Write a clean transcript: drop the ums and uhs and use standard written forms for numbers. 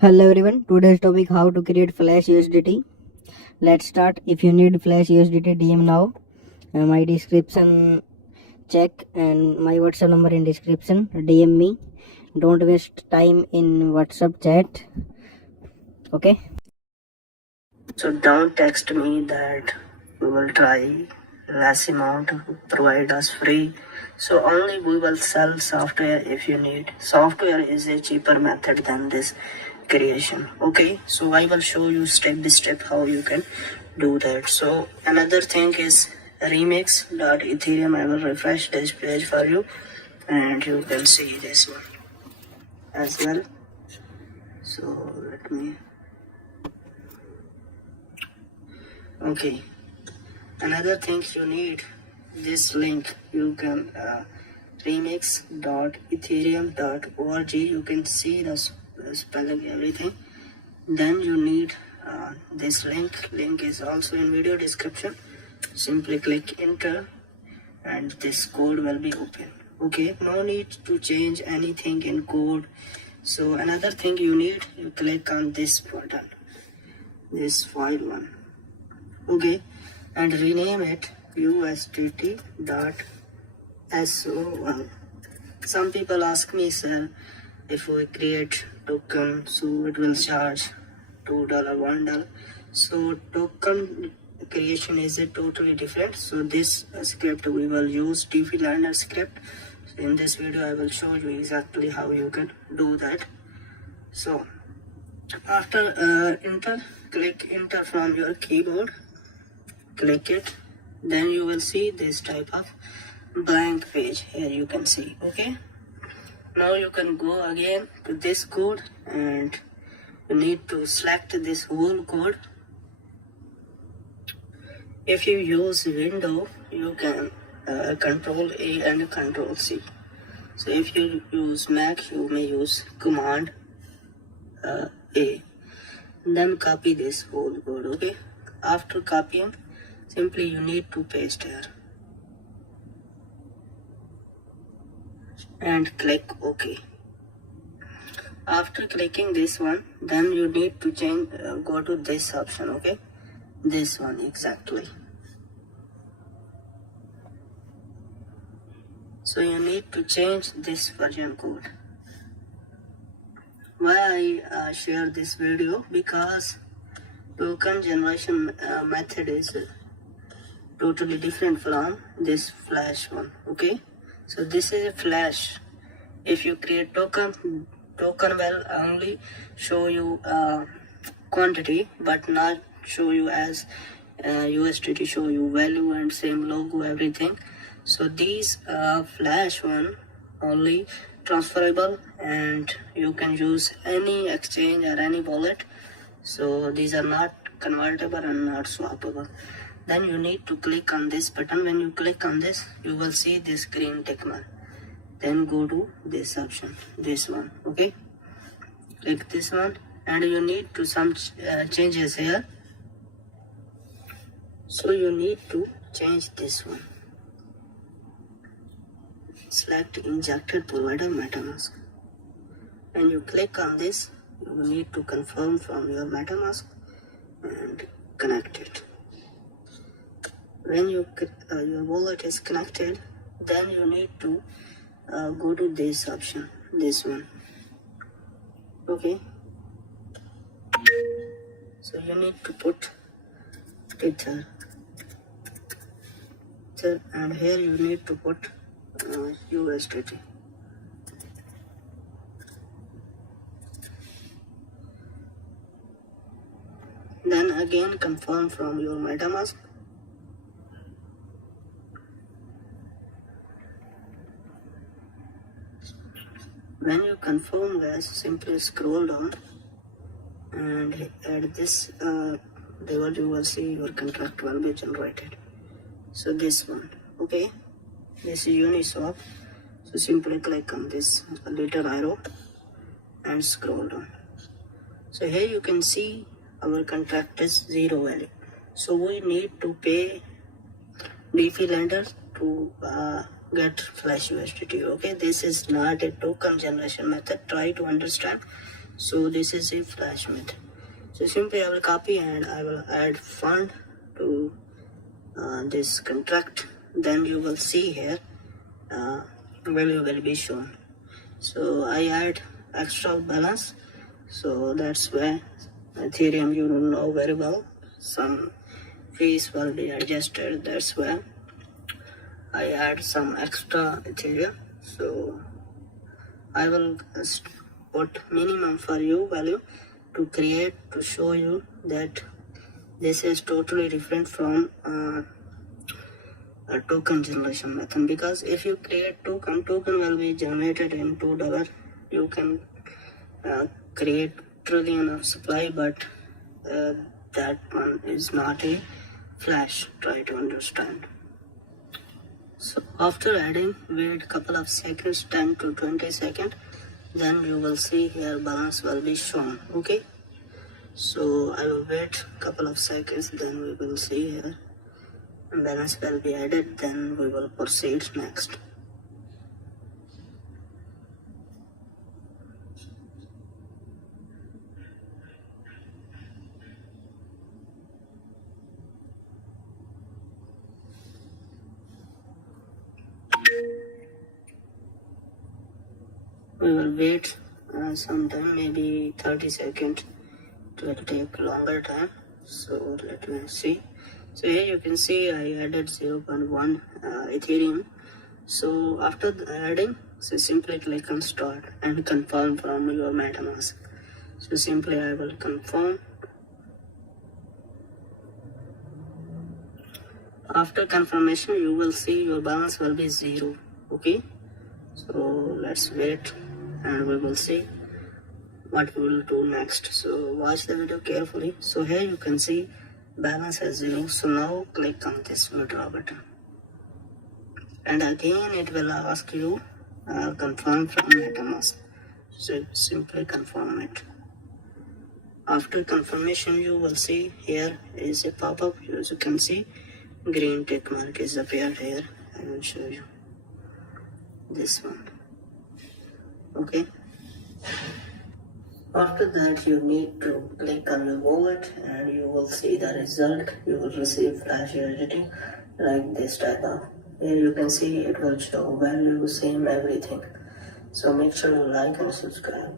Hello everyone, today's topic how to create Flash USDT. Let's start. If you need Flash USDT, DM now. My description check and my WhatsApp number in description. DM me. Don't waste time in WhatsApp chat. Okay. So don't text me that we will try less amount, provide us free. So only we will sell software if you need. Software is a cheaper method than this creation. Okay, so I will show you step by step how you can do that. So another thing is remix.ethereum. I will refresh this page for you and you can see this one as well. So let me. Okay, another thing you need this link. You can remix.ethereum.org. You can see the spelling, everything. Then you need this link. Link is also in video description. Simply click enter and this code will be open. Okay, no need to change anything in code. So another thing you need, you click on this button, this file one. Okay, and rename it USDT.so1. Some people ask me, sir, if we create token, so it will charge $2, $1. So token creation is totally different. So this script we will use DeFi Lander script. So in this video I will show you exactly how you can do that. So after enter, click enter from your keyboard. Click it, then you will see this type of blank page. Here you can see. Okay, now you can go again to this code and you need to select this whole code. If you use window, you can control A and control C. So if you use Mac, you may use command A. Then copy this whole code. Okay, after copying, simply you need to paste here and click OK. After clicking this one, then you need to change, go to this option. Okay, this one exactly. So you need to change this version code. Why I share this video? Because token generation method is totally different from this Flash one. Okay, so this is a Flash. If you create token will only show you quantity but not show you as USDT, show you value and same logo, everything. So these Flash one only transferable and you can use any exchange or any wallet. So these are not convertible and not swappable. Then you need to click on this button. When you click on this, you will see this green tick mark. Then go to this option, this one. Okay, click this one and you need to some changes here. So you need to change this one. Select injected provider MetaMask. When you click on this, you will need to confirm from your MetaMask and connect it. When your wallet is connected, then you need to go to this option, this one. Okay, so you need to put Tether and here you need to put USDT. Then again confirm from your MetaMask. When you confirm this, simply scroll down and at this level you will see your contract will be generated. So this one, okay, this is Uniswap. So simply click on this little arrow and scroll down. So here you can see our contract is 0 value. So we need to pay DeFi lender to get Flash USDT. Okay, this is not a token generation method. Try to understand. So this is a flash method. So simply I will copy and I will add fund to this contract. Then you will see here value will be shown. So I add extra balance. So that's where Ethereum, you don't know very well, some fees will be adjusted. That's where I add some extra Ethereum. So I will just put minimum for you value to create, to show you that this is totally different from a token generation method. Because if you create token will be generated in $2. You can create trillion of supply, but that one is not a flash. Try to understand. So after adding, wait couple of seconds, 10 to 20 seconds, then you will see here balance will be shown. Okay, so I will wait couple of seconds, then we will see here balance will be added, then we will proceed next. We will wait sometime, maybe 30 seconds. It will take longer time. So let me see. So here you can see I added 0.1 Ethereum. So after adding, so simply click on start and confirm from your MetaMask. So simply I will confirm. After confirmation, you will see your balance will be 0. Okay, so let's wait and we will see what we will do next. So watch the video carefully. So here you can see balance as 0. So now click on this withdraw button, and again it will ask you confirm from MetaMask. So simply confirm it. After confirmation, you will see here is a pop-up. As you can see, green tick mark is appeared here. I will show you this one. Okay, after that you need to click on your wallet and you will see the result. You will receive Flash USDT like this type of. Here you can see it will show value, same everything. So make sure you like and subscribe.